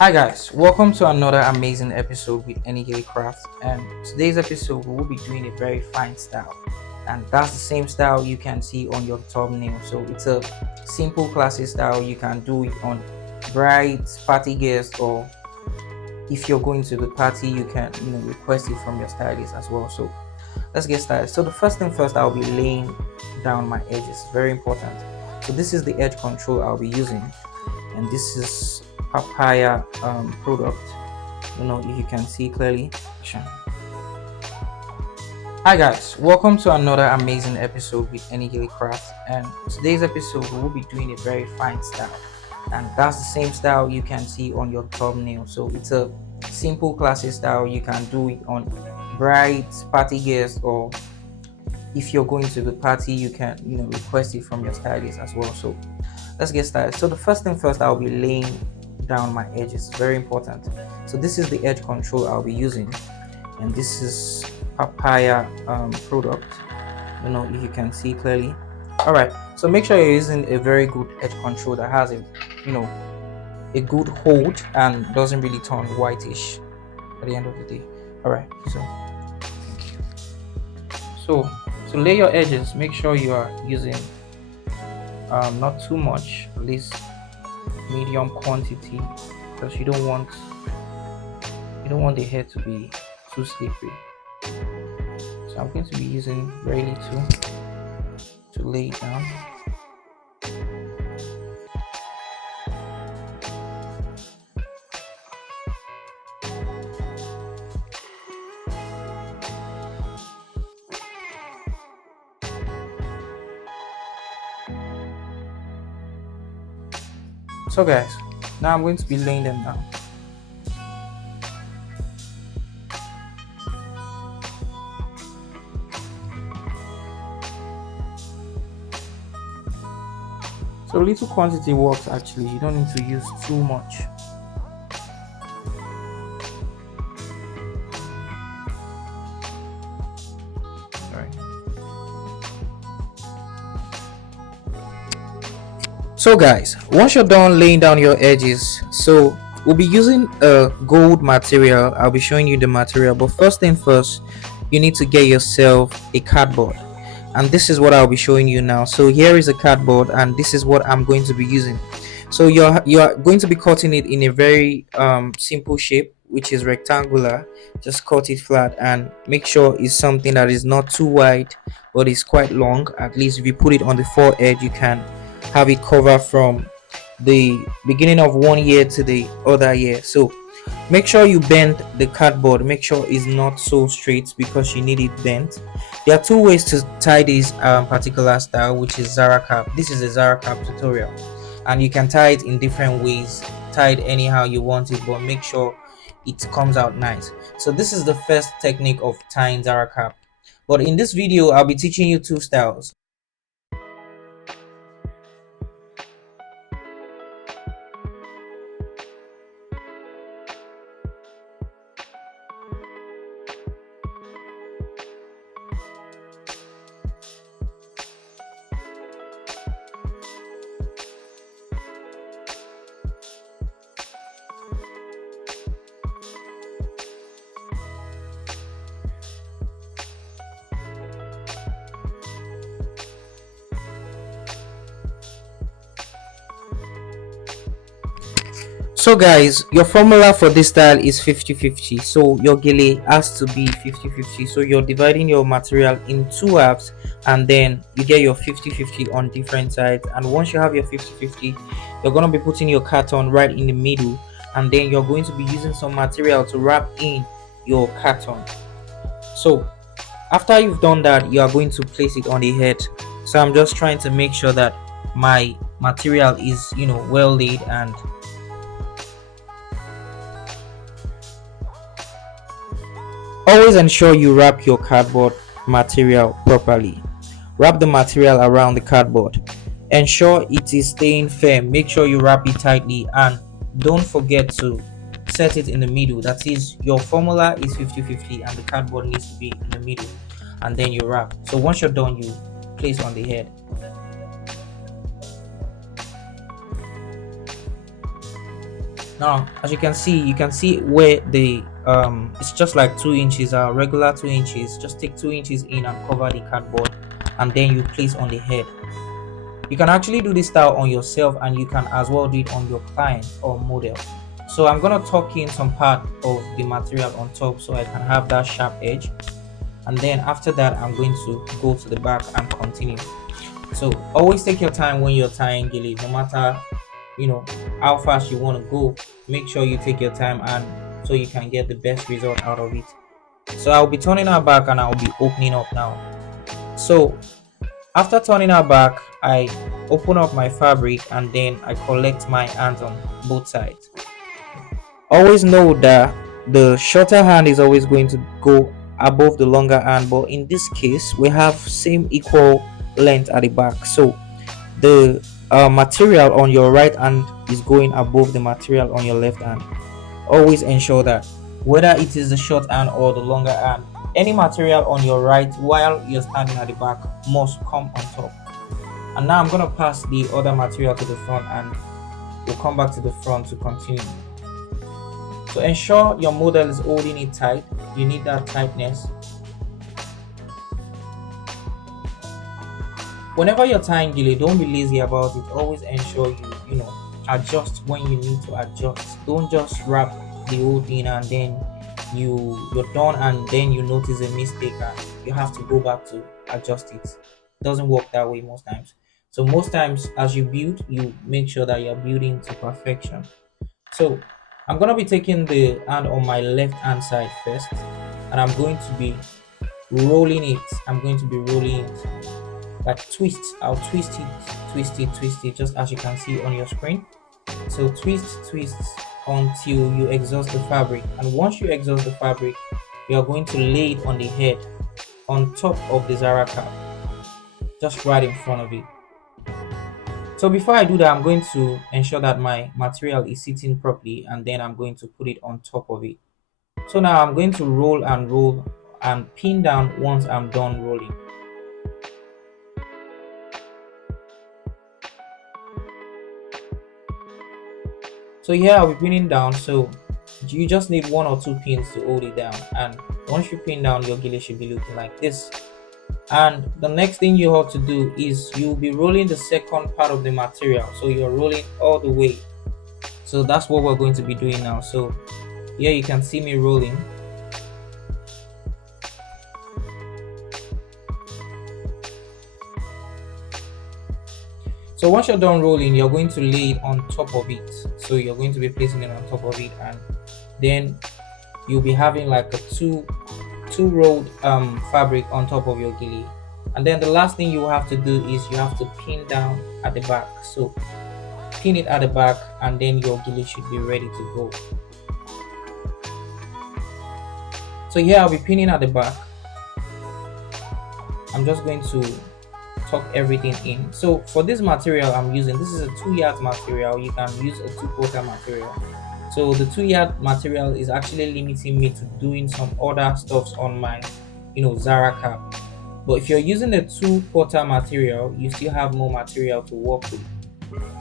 Hi guys, welcome to another amazing episode with EnnyGeleCraft, and today's episode we will be doing a very fine style, and that's the same style you can see on your thumbnail. So it's a simple classic style. You can do it on brides, party guests, or if you're going to the party you can request it from your stylist as well. So let's get started. So the first thing first, I'll be laying down my edges. Very important. So this is the edge control I'll be using, and this is papaya product. If you can see clearly. Hi guys, welcome to another amazing episode with EnnyGeleCraft, and today's episode we will be doing a very fine style, and that's the same style you can see on your thumbnail. So it's a simple classic style. You can do it on brides, party guests, or if you're going to the party you can request it from your stylist as well. So let's get started. So the first thing first, I'll be laying down my edges. Very important. So this is the edge control I'll be using, and this is papaya product. If you can see clearly. All right, so make sure you're using a very good edge control that has a good hold and doesn't really turn whitish at the end of the day. All right, so to lay your edges, make sure you are using not too much, at least medium quantity, because you don't want the hair to be too slippery. So I'm going to be using very little to lay it down. So guys, now I'm going to be laying them down. So little quantity works actually. You don't need to use too much. So guys, once you're done laying down your edges, so we'll be using a gold material. I'll be showing you the material, but first thing first, you need to get yourself a cardboard, and this is what I'll be showing you now. So here is a cardboard, and this is what I'm going to be using. So you're going to be cutting it in a very simple shape, which is rectangular. Just cut it flat and make sure it's something that is not too wide but is quite long. At least if you put it on the forehead, you can have it cover from the beginning of one ear to the other ear. So make sure you bend the cardboard. Make sure it's not so straight because you need it bent. There are two ways to tie this particular style, which is Zara cap. This is a Zara cap tutorial, and you can tie it in different ways, tie it anyhow you want it, but make sure it comes out nice. So this is the first technique of tying Zara cap, but in this video I'll be teaching you two styles. So guys, your formula for this style is 50-50. So your gele has to be 50-50. So you're dividing your material in two halves, and then you get your 50-50 on different sides. And once you have your 50-50, you're going to be putting your carton right in the middle, and then you're going to be using some material to wrap in your carton. So after you've done that, you are going to place it on the head. So I'm just trying to make sure that my material is, well laid. And always ensure you wrap your cardboard material properly. Wrap the material around the cardboard. Ensure it is staying firm. Make sure you wrap it tightly, and don't forget to set it in the middle. That is, your formula is 50-50 and the cardboard needs to be in the middle, and then you wrap. So once you're done, you place on the head. Now as you can see where the it's just like 2 inches, regular 2 inches. Just take 2 inches in and cover the cardboard, and then you place on the head. You can actually do this style on yourself, and you can as well do it on your client or model. So I'm gonna tuck in some part of the material on top so I can have that sharp edge, and then after that I'm going to go to the back and continue. So always take your time when you're tying gele. No matter how fast you want to go, make sure you take your time, and so you can get the best result out of it. So I'll be turning her back and I'll be opening up now. So after turning her back, I open up my fabric, and then I collect my hands on both sides. Always know that the shorter hand is always going to go above the longer hand, but in this case we have same equal length at the back. So the material on your right hand is going above the material on your left hand. Always ensure that whether it is the short hand or the longer hand, any material on your right while you're standing at the back must come on top. And now I'm going to pass the other material to the front, and we'll come back to the front to continue. So ensure your model is holding it tight. You need that tightness. Whenever you're tying gele, don't be lazy about it. Always ensure you adjust when you need to adjust. Don't just wrap the whole thing and then you're done, and then you notice a mistake and you have to go back to adjust it. It doesn't work that way most times. So most times as you build, you make sure that you're building to perfection. So I'm gonna be taking the hand on my left hand side first, and I'm going to be rolling it. Like twist. I'll twist it, just as you can see on your screen. So twist until you exhaust the fabric, and once you exhaust the fabric, you are going to lay it on the head on top of the Zara cap, just right in front of it. So before I do that, I'm going to ensure that my material is sitting properly, and then I'm going to put it on top of it. So now I'm going to roll and pin down once I'm done rolling. So here I'll be pinning down. So you just need 1 or 2 pins to hold it down, and once you pin down, your gele should be looking like this. And the next thing you have to do is you'll be rolling the second part of the material. So you're rolling all the way. So that's what we're going to be doing now. So here you can see me rolling. So once you're done rolling, you're going to lay it on top of it. So you're going to be placing it on top of it, and then you'll be having like a two rolled fabric on top of your gele. And then the last thing you have to do is you have to pin down at the back. So pin it at the back, and then your gele should be ready to go. So here I'll be pinning at the back. I'm just going to tuck everything in. So for this material I'm using, this is a 2-yard material. You can use a 2-quarter material. So the 2-yard material is actually limiting me to doing some other stuffs on my Zara cap. But if you're using the 2-quarter material, you still have more material to work with.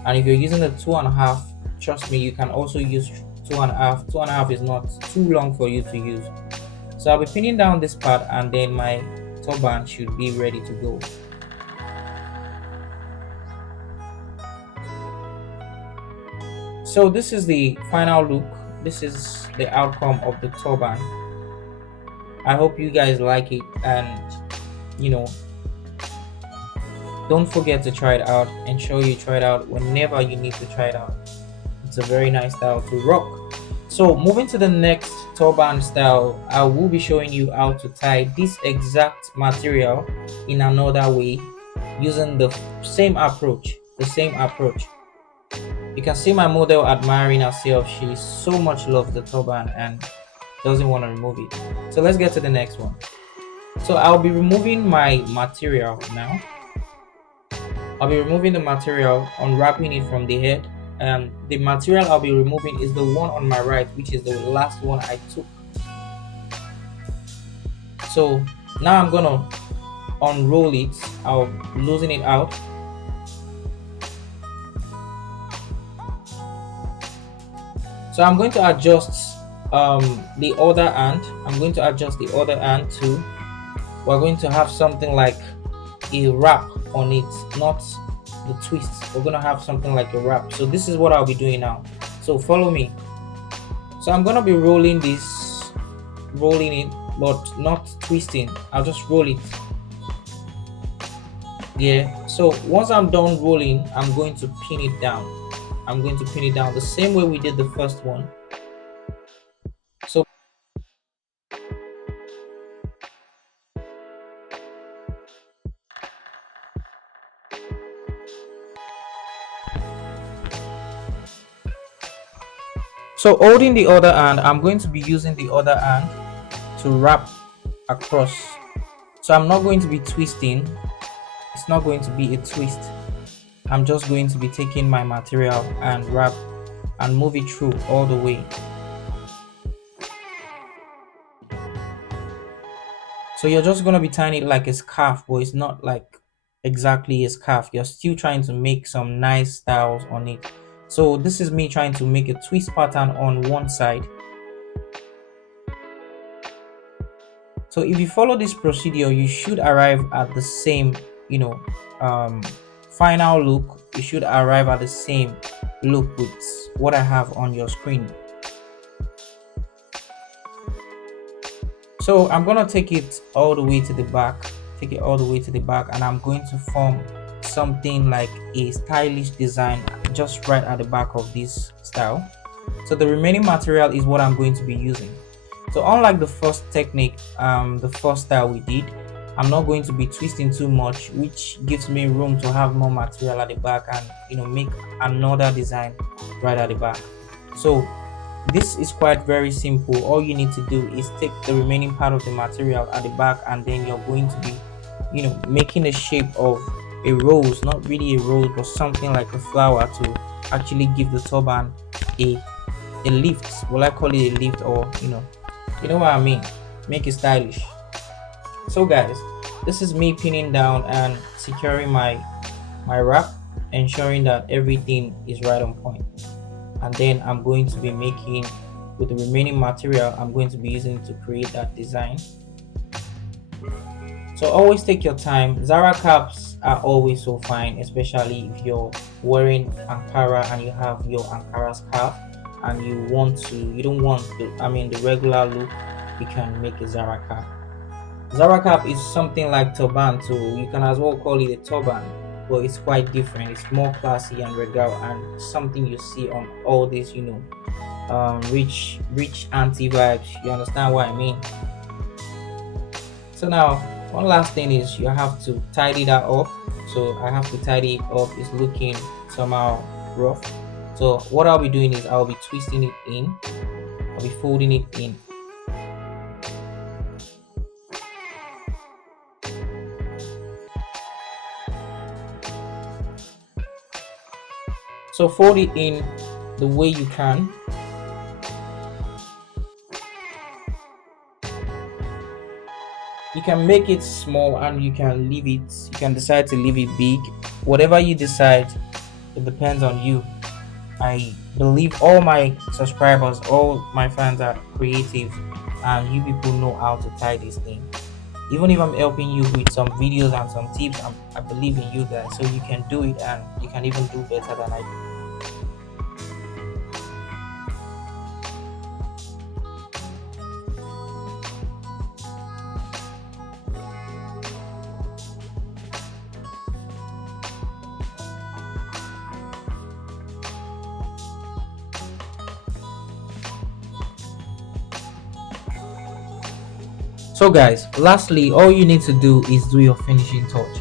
And if you're using the 2.5, trust me, you can also use 2.5. 2.5 is not too long for you to use. So I'll be pinning down this part, and then my turban should be ready to go. So this is the final look. This is the outcome of the turban. I hope you guys like it, and you know, don't forget to try it out. Ensure you try it out whenever you need to try it out. It's a very nice style to rock. So moving to the next turban style, I will be showing you how to tie this exact material in another way using the same approach. You can see my model admiring herself. She so much loves the turban and doesn't want to remove it. So let's get to the next one. So I'll be removing my material now. I'll be removing the material, unwrapping it from the head, and the material I'll be removing is the one on my right, which is the last one I took. So now I'm gonna unroll it. I'll loosen it out. So I'm going to adjust the other hand. I'm going to adjust the other hand too. We're going to have something like a wrap on it, not the twist. We're gonna have something like a wrap. So this is what I'll be doing now. So follow me. So I'm gonna be rolling it, but not twisting. I'll just roll it. Yeah. So once I'm done rolling, I'm going to pin it down. I'm going to pin it down the same way we did the first one. So holding the other hand, I'm going to be using the other hand to wrap across. So I'm not going to be twisting. It's not going to be a twist. I'm just going to be taking my material and wrap and move it through all the way. So you're just going to be tying it like a scarf, but it's not like exactly a scarf. You're still trying to make some nice styles on it. So this is me trying to make a twist pattern on one side. So if you follow this procedure, you should arrive at the same, final look. You should arrive at the same look with what I have on your screen. So I'm gonna take it all the way to the back. And I'm going to form something like a stylish design just right at the back of this style. So the remaining material is what I'm going to be using. So unlike the first technique, the first style we did, I'm not going to be twisting too much, which gives me room to have more material at the back and make another design right at the back. So this is quite very simple. All you need to do is take the remaining part of the material at the back, and then you're going to be making the shape of a rose, not really a rose, but something like a flower to actually give the turban a lift. Will I call it a lift, or you know what I mean? Make it stylish. So guys, this is me pinning down and securing my wrap, ensuring that everything is right on point. And then I'm going to be making, with the remaining material, I'm going to be using to create that design. So always take your time. Zara caps are always so fine, especially if you're wearing Ankara and you have your Ankara scarf and you don't want the regular look. You can make a Zara cap. Zara cap is something like turban, so you can as well call it a turban, but it's quite different. It's more classy and regal, and something you see on all these rich auntie vibes. You understand what I mean? So now one last thing is you have to tidy that up. So I have to tidy it up. It's looking somehow rough. So what I'll be doing is I'll be twisting it in. I'll be folding it in. So fold it in the way you can. You can make it small and you can leave it. You can decide to leave it big. Whatever you decide, it depends on you. I believe all my subscribers, all my fans are creative, and you people know how to tie this thing. Even if I'm helping you with some videos and some tips, I believe in you guys, so you can do it, and you can even do better than I do. So guys, lastly, all you need to do is do your finishing touch.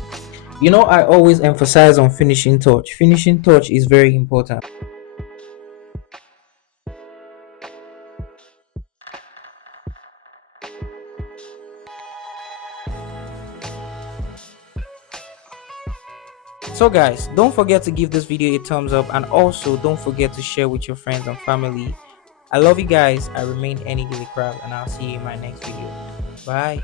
You know, I always emphasize on finishing touch. Finishing touch is very important. So guys, don't forget to give this video a thumbs up, and also don't forget to share with your friends and family. I love you guys. I remain EnnyGeleCraft, and I'll see you in my next video. Bye.